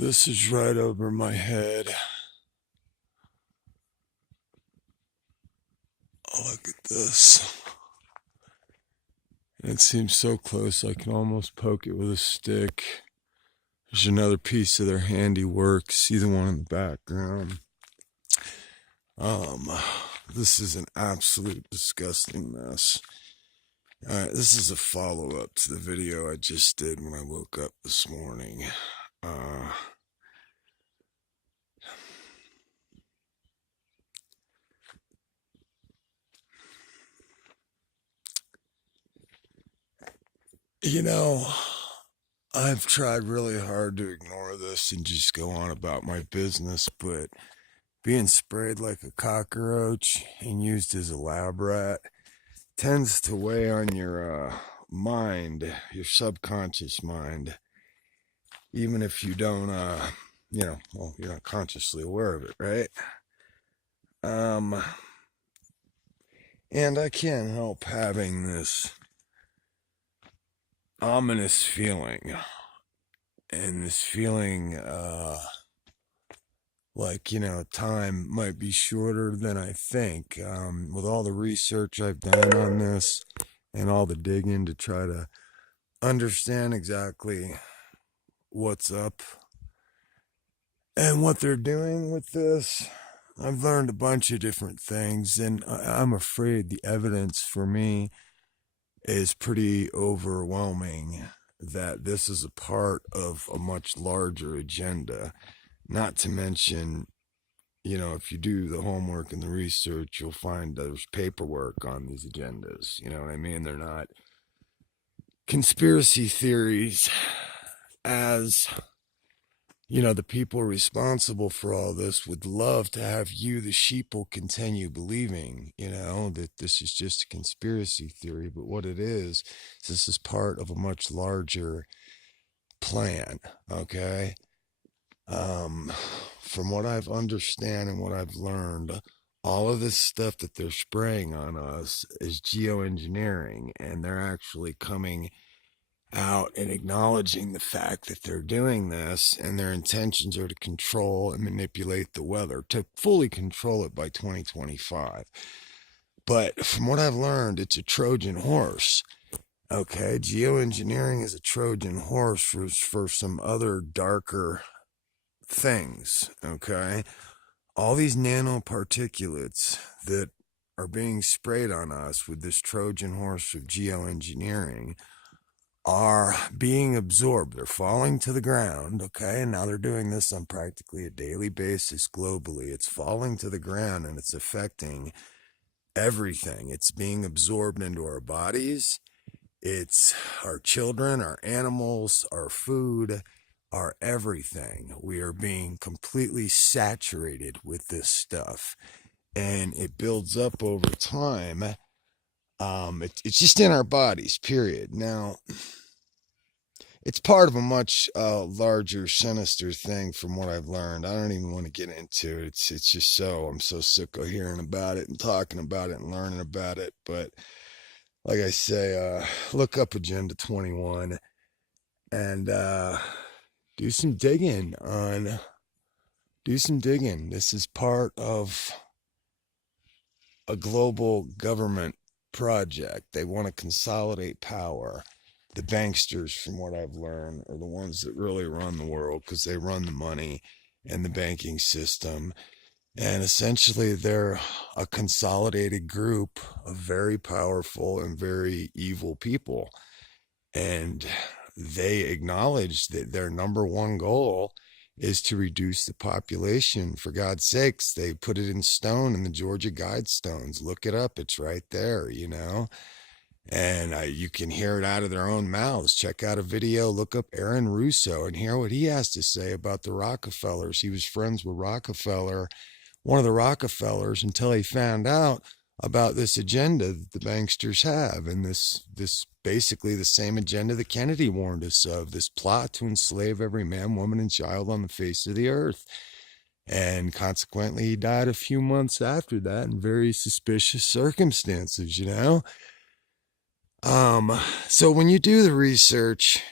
This is right over my head. Oh, look at this. It seems so close I can almost poke it with a stick. There's another piece of their handiwork. See the one in the background. This is an absolute disgusting mess. Alright, this is a follow-up to the video I just did when I woke up this morning. You know, I've tried really hard to ignore this and just go on about my business, but being sprayed like a cockroach and used as a lab rat tends to weigh on your mind, your subconscious mind, even if you don't, you're not consciously aware of it, right? And I can't help having this ominous feeling, and this feeling, like, time might be shorter than I think. With all the research I've done on this and all the digging to try to understand exactly what's up and what they're doing with this, I've learned a bunch of different things, and I'm afraid the evidence for me is pretty overwhelming that this is a part of a much larger agenda. Not to mention, if you do the homework and the research, you'll find there's paperwork on these agendas. You know what I mean? They're not conspiracy theories, as the people responsible for all this would love to have you, the sheeple, continue believing, that this is just a conspiracy theory. But what it is this is part of a much larger plan, okay? From what I've understand and what I've learned, all of this stuff that they're spraying on us is geoengineering, and they're actually coming out and acknowledging the fact that they're doing this, and their intentions are to control and manipulate the weather, to fully control it by 2025. But from what I've learned, it's a Trojan horse. Okay, geoengineering is a Trojan horse for some other darker things. Okay, all these nanoparticulates that are being sprayed on us with this Trojan horse of geoengineering are being absorbed. They're falling to the ground, okay? And now they're doing this on practically a daily basis globally. It's falling to the ground, and it's affecting everything. It's being absorbed into our bodies. It's our children, our animals, our food, our everything. We are being completely saturated with this stuff, and it builds up over time. It's just in our bodies, period. Now, it's part of a much larger, sinister thing from what I've learned. I don't even want to get into it. It's just I'm so sick of hearing about it and talking about it and learning about it. But like I say, look up Agenda 21 and do some digging. This is part of a global government project. They want to consolidate power. The banksters, from what I've learned, are the ones that really run the world, because they run the money and the banking system. And essentially, they're a consolidated group of very powerful and very evil people. And they acknowledge that their number one goal is to reduce the population. For God's sakes, they put it in stone in the Georgia Guidestones. Look it up. It's right there, And you can hear it out of their own mouths. Check out a video, look up Aaron Russo, and hear what he has to say about the Rockefellers. He was friends with one of the Rockefellers, until he found out about this agenda that the banksters have. And this basically the same agenda that Kennedy warned us of, this plot to enslave every man, woman, and child on the face of the earth. And consequently, he died a few months after that in very suspicious circumstances, So when you do the research,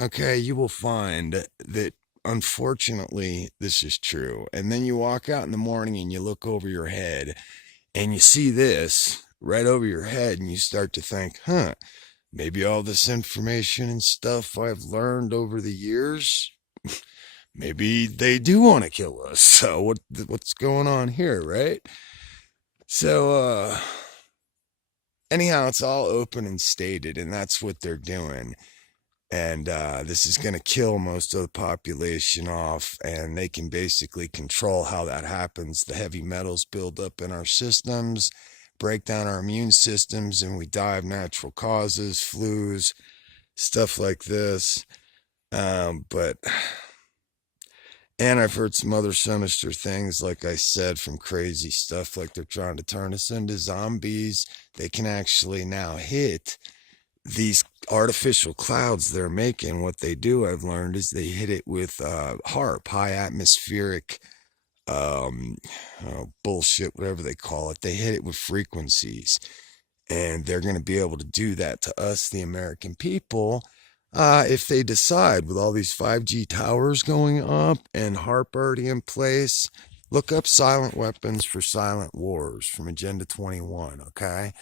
okay, you will find that unfortunately, this is true. And then you walk out in the morning and you look over your head and you see this right over your head and you start to think, huh, maybe all this information and stuff I've learned over the years, maybe they do want to kill us. So what's going on here, right? So anyhow, it's all open and stated, and that's what they're doing. And this is going to kill most of the population off, and they can basically control how that happens. The heavy metals build up in our systems, break down our immune systems, and we die of natural causes, flus, stuff like this. But and I've heard some other sinister things, like I said, from crazy stuff like they're trying to turn us into zombies. They can actually now hit these artificial clouds they're making. What they do, I've learned, is they hit it with HAARP, high atmospheric bullshit, whatever they call it. They hit it with frequencies, and they're going to be able to do that to us, the American people, if they decide. With all these 5G towers going up and HAARP already in place. Look up Silent Weapons for Silent Wars from Agenda 21, okay?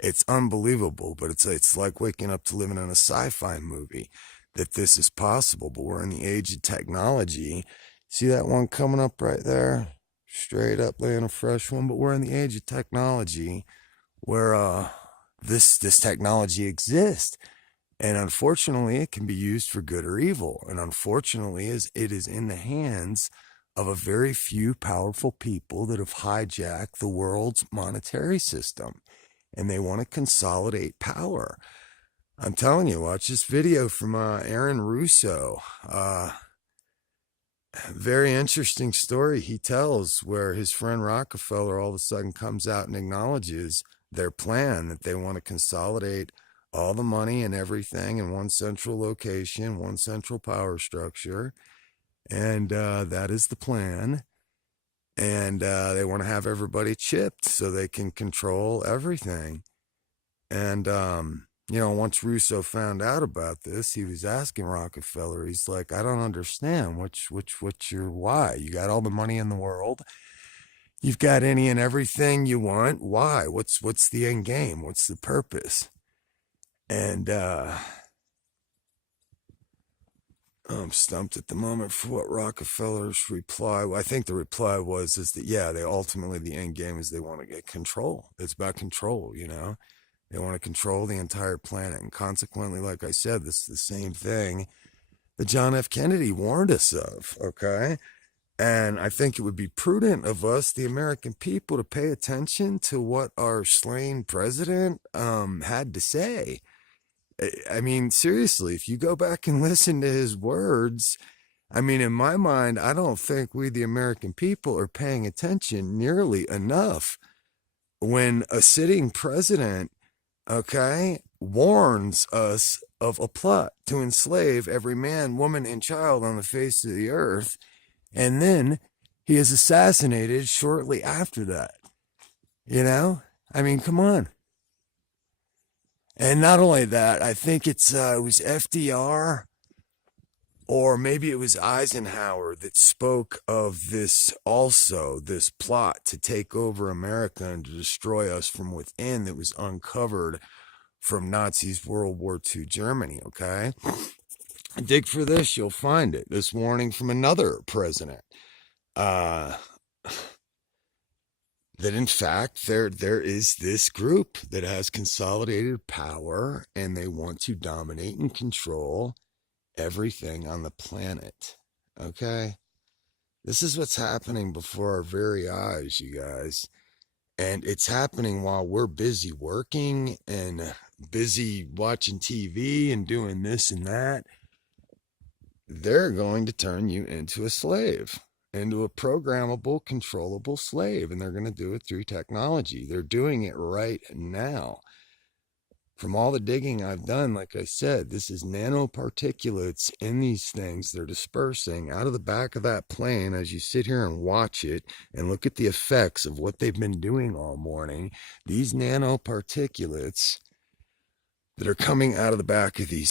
It's unbelievable, but it's like waking up to living in a sci-fi movie, that this is possible. But we're in the age of technology. See that one coming up right there? Straight up laying a fresh one. But we're in the age of technology where this technology exists. And unfortunately, it can be used for good or evil. And unfortunately, it is in the hands of a very few powerful people that have hijacked the world's monetary system. And they want to consolidate power. I'm telling you, watch this video from Aaron Russo. Very interesting story he tells, where his friend Rockefeller all of a sudden comes out and acknowledges their plan, that they want to consolidate all the money and everything in one central location, one central power structure. And that is the plan. And they want to have everybody chipped so they can control everything. And, once Russo found out about this, he was asking Rockefeller, he's like, I don't understand. What's your why? You got all the money in the world. You've got any and everything you want. Why? What's the end game? What's the purpose? And I'm stumped at the moment for what Rockefeller's reply. I think the reply is that, yeah, they ultimately, the end game is they want to get control. It's about control, They want to control the entire planet. And consequently, like I said, this is the same thing that John F. Kennedy warned us of, okay? And I think it would be prudent of us, the American people, to pay attention to what our slain president had to say. I mean, seriously, if you go back and listen to his words, I mean, in my mind, I don't think we, the American people, are paying attention nearly enough when a sitting president, okay, warns us of a plot to enslave every man, woman, and child on the face of the earth. And then he is assassinated shortly after that. I mean, come on. And not only that, I think it was FDR, or maybe it was Eisenhower, that spoke of this also, this plot to take over America and to destroy us from within, that was uncovered from Nazis' World War II Germany, okay? Dig for this, you'll find it. This warning from another president. That in fact, there is this group that has consolidated power, and they want to dominate and control everything on the planet, okay? This is what's happening before our very eyes, you guys. And it's happening while we're busy working and busy watching TV and doing this and that. They're going to turn you into a slave, into a programmable, controllable slave, and they're going to do it through technology. They're doing it right now. From all the digging I've done, like I said, this is nanoparticulates in these things. They're dispersing out of the back of that plane as you sit here and watch it and look at the effects of what they've been doing all morning. These nanoparticulates that are coming out of the back of these